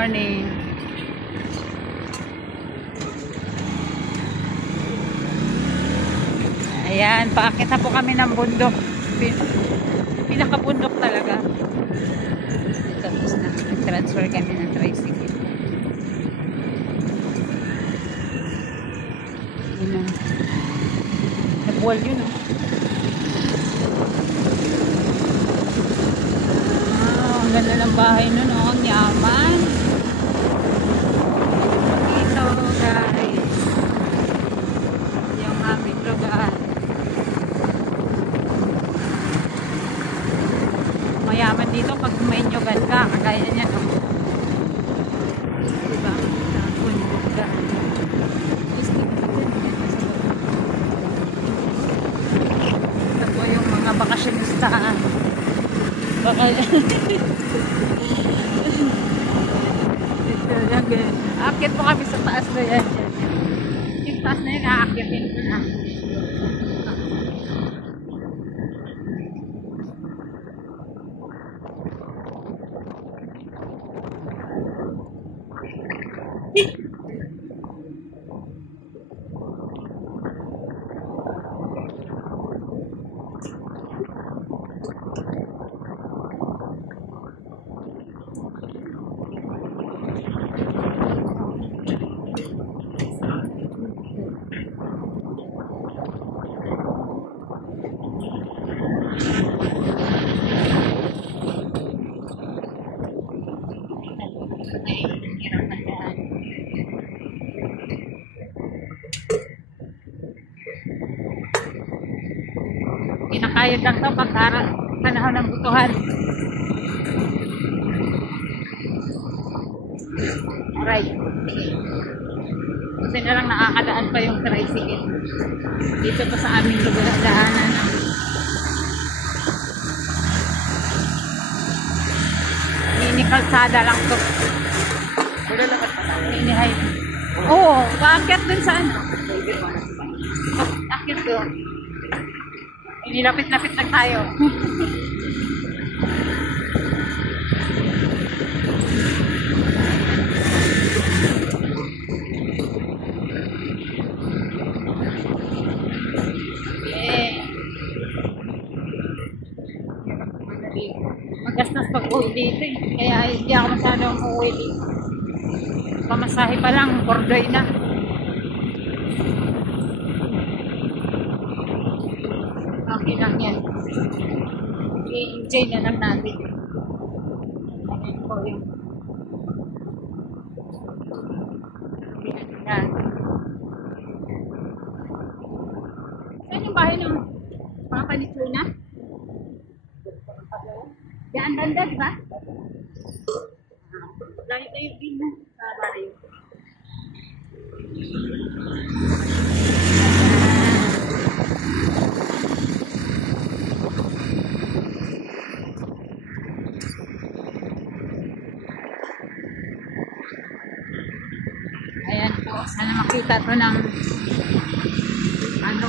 Morning. Ayan, paakit na po kami ng bundok. Pinakabundok talaga. Tapos na, nag-transfer kami ng tricycle. Yun o. Nagwal yun o. Ang ganda ng bahay nun o. Ang yaman. Ito guys. Yung aming lugar. Mayaman dito pag mainyogan ka, kagaya niya no? Diba? Bundok ka. Gusto ko din ito po yung mga bakasyonista. Baka ito lang ganyan. Aakyat po kami sa taas na yan. Yung taas na yan, aakyatin ko na. Kinakayod lang ito pag panahon ng butuhan. Alright. Kasi na lang nakakadaan pa yung tricycle. Dito pa sa aming lugar daanan. Mini kalsada lang to. Wala lang at patay. Mini highway. Oo, paakyat dun saan? Paakyat doon. Nilapit-lapit lang tayo. Magastos pag uwi dito eh. Kaya hindi ako masyadong uuwi dito. Pamasahe pa lang, bordoy na. Okay lang yan. I-enjoy na lang natin. Ayan po yung na. Saan yung bahay ng mga panitlo na? Diyan banda, di ba? Layo tayo din na sa barrio. Ayan po, sana makita to ng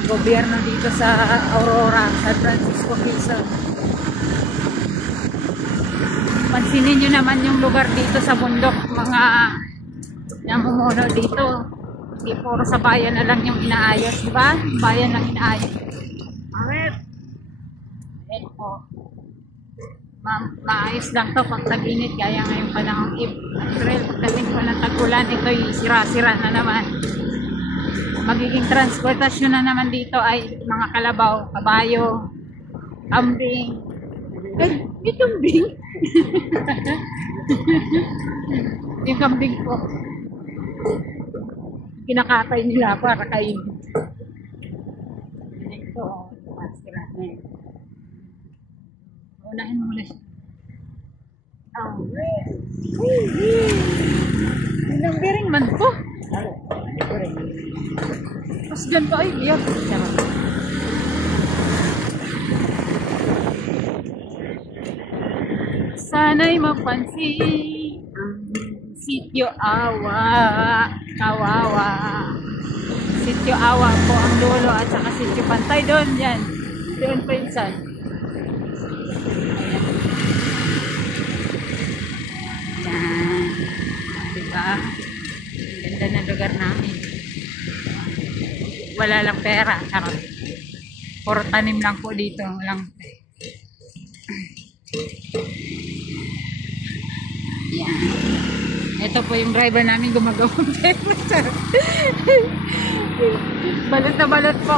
gobyerno dito sa Aurora, San Francisco, Quezon. Pansinin nyo naman yung lugar dito sa bundok, mga namumuno dito. Hindi puro sa bayan na lang yung inaayos, di ba? Bayan lang inaayos. Alright. Ayan po. Maayos lang to pag tag-init, kaya ngayong panahong April. Pagdating ko ng tag-ulan, ito'y sira-sira na naman. Magiging transportasyon na naman dito ay mga kalabaw, kabayo, kambing. May kambing? Yung kambing po. Kinakatay nila para kain. Ito, masira na yun. Unahin mo muna siya. Oh. Ilang biring man po. Mas ganito ay biyak. Sana'y mapansin ang Sitio Awa, Kawawa. Sitio Awa po ang dulo at saka Sitio Pantay doon yan. Doon po yung san. Ayan. Ang ganda ng lugar namin. Wala lang pera. Charot. Puro tanim lang po dito. Walang... Yan. Ito po yung driver namin gumagawang pera. Balot na balot po.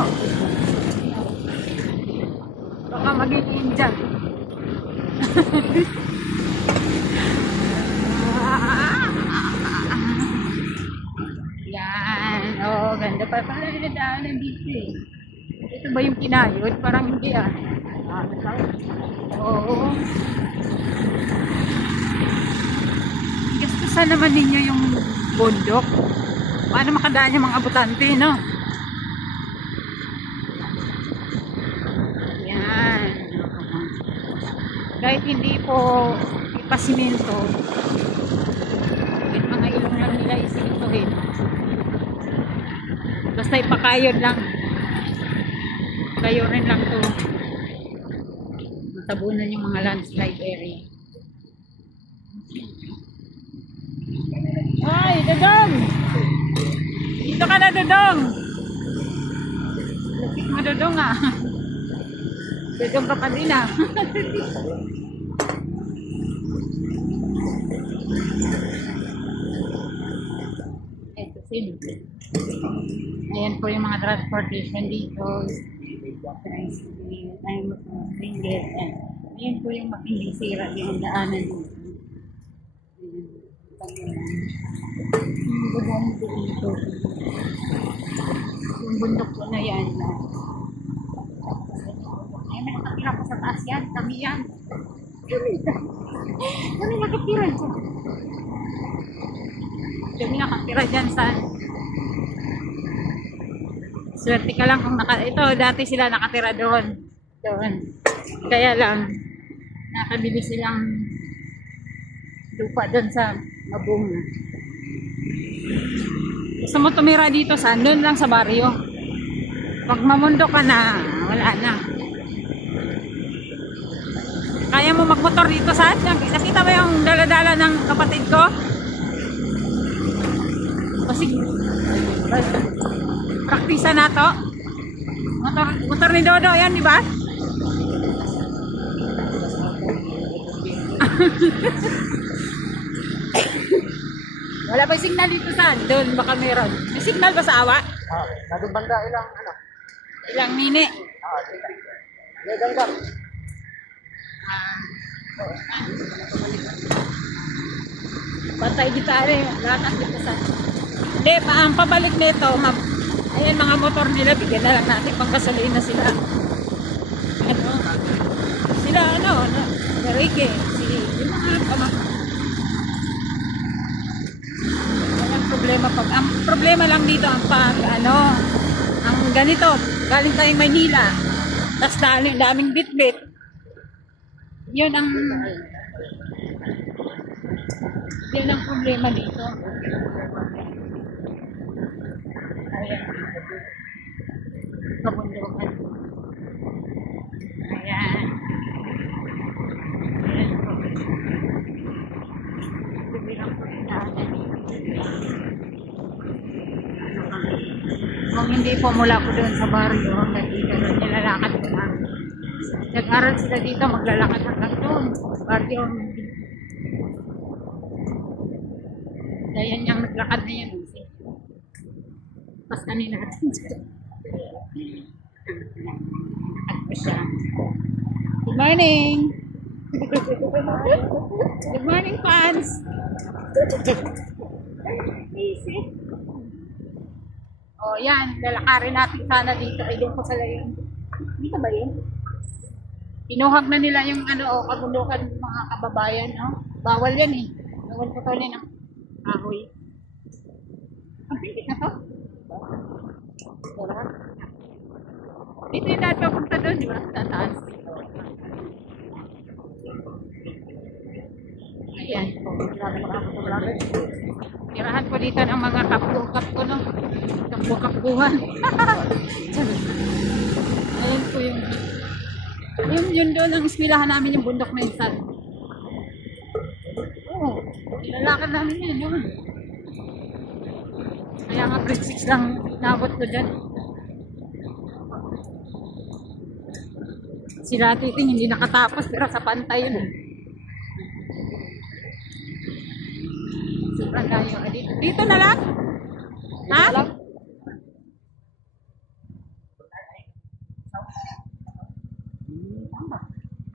Baka maging Indian. Yan. Oh, ganda pa. Parang dinadaanan dito eh. Ito ba yung kinayod? Parang hindi ah. Oo. Gastusan naman ninyo yung bundok. Paano makadaan yung mga abutante, no? Yan. Kahit hindi po ipasiminto, kahit mga ilong lang nila isimintohin. Basta ipakayod lang. Kayo rin lang to. Matabunan yung mga landslide area. Ay, Dodong! Dito ka na, Dodong! Lapit mo, Dodong ah. Dodong ka pa din ah. Ito, sino? Ayan po yung mga transportation dito. Ayan po yung matinding sira yung daanan dito. Yung bundok po na yan. Ay, may nakatira po sa taas yan. Kami yan. Kami nakatira dyan. Kami nakatira dyan sa... Swerte ka lang kung ito, dati sila nakatira doon. Kaya lang, nakabili silang lupa doon sa Mabung. Gusto mo tumira dito saan? Doon lang sa baryo. Pag mamundo ka na, wala na. Kaya mo magmotor dito saan? Nakita mo yung daladala ng kapatid ko? Kasi praktisa na to. Motor ni Dodo yan, di ba? Wala pa signal dito saan? Doon baka meron. May signal ba sa awa? Naging banda ilang ano? Ilang mini? May ganggang. Bantay dito ari. Lakas dito sa... Hindi, ang pabalik nito, ayan mga motor nila, bigyan na lang natin pang gasolina sila. Ano? Sila ano? Enrique. Yung mga problema pag ang problema lang dito ang pag ano ang ganito galing tayong Maynila tapos daming bitbit yun ang problema dito. Ayan kabundukan. Ayan kung hindi po mula ko doon sa baryo hanggang dito doon nilalakad ko na. Nag-aral sila dito, maglalakad hanggang doon. Baryo. Kaya niyang naglakad na yan. Pas kanina natin dyan. Nakad ko siya. Good morning! Good morning, fans! Easy. Oh, yan. Lalakarin natin sana dito. Ay, doon ko sa layon. Dito ba yun? Pinuhag na nila yung ano, kabundukan ng mga kababayan. No? Bawal yan eh. Bawal po to ng ahoy. Ang pintik na to? Dito yung dati papunta doon, di ba? Tataas. Ayan po. Tirahan po dito ng mga kapukap ko, no? Kapukap-buhan. Ayan po yun doon ang eskwelahan namin yung bundok na insan. Oo. Ilalakad namin yun. Kaya nga grade 6 lang nabot ko dyan. Sila titing hindi nakatapos pero sa pantay yun. Sobrang layo. Dito na lang? Ha? Lang?